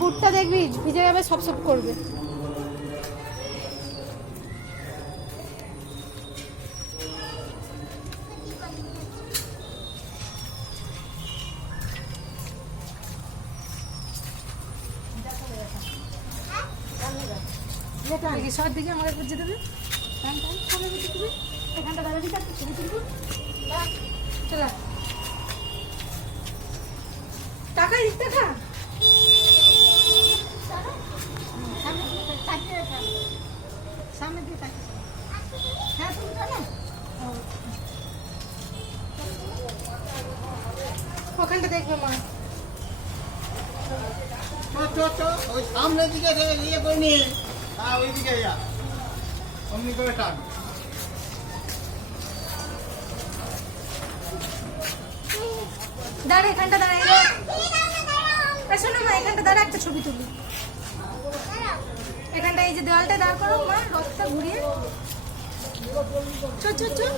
বুটটা দেখবি ভিজে যাবে, সব সব করবে। সব দিকে আমাকে বুঝে দেবে। এখানটা দাদা দিকে চলা টাকা দিক টাকা সামনে দিয়ে তাকিয়ে। হ্যাঁ তুমি জানো ওখানটা দেখবে মা। ওই সামনের দিকে ইয়ে করে নিয়ে, হ্যাঁ ওই দিকে যা, অমনি করে টান। দাঁড়া এখানটা দাঁড়াই, শোনো মা এখানটা দাঁড়া, একটা ছবি তুলি। এখানটা এই যে দেওয়ালটা দাঁড় করো মা, রথটা ঘুরিয়ে। চল চল চল।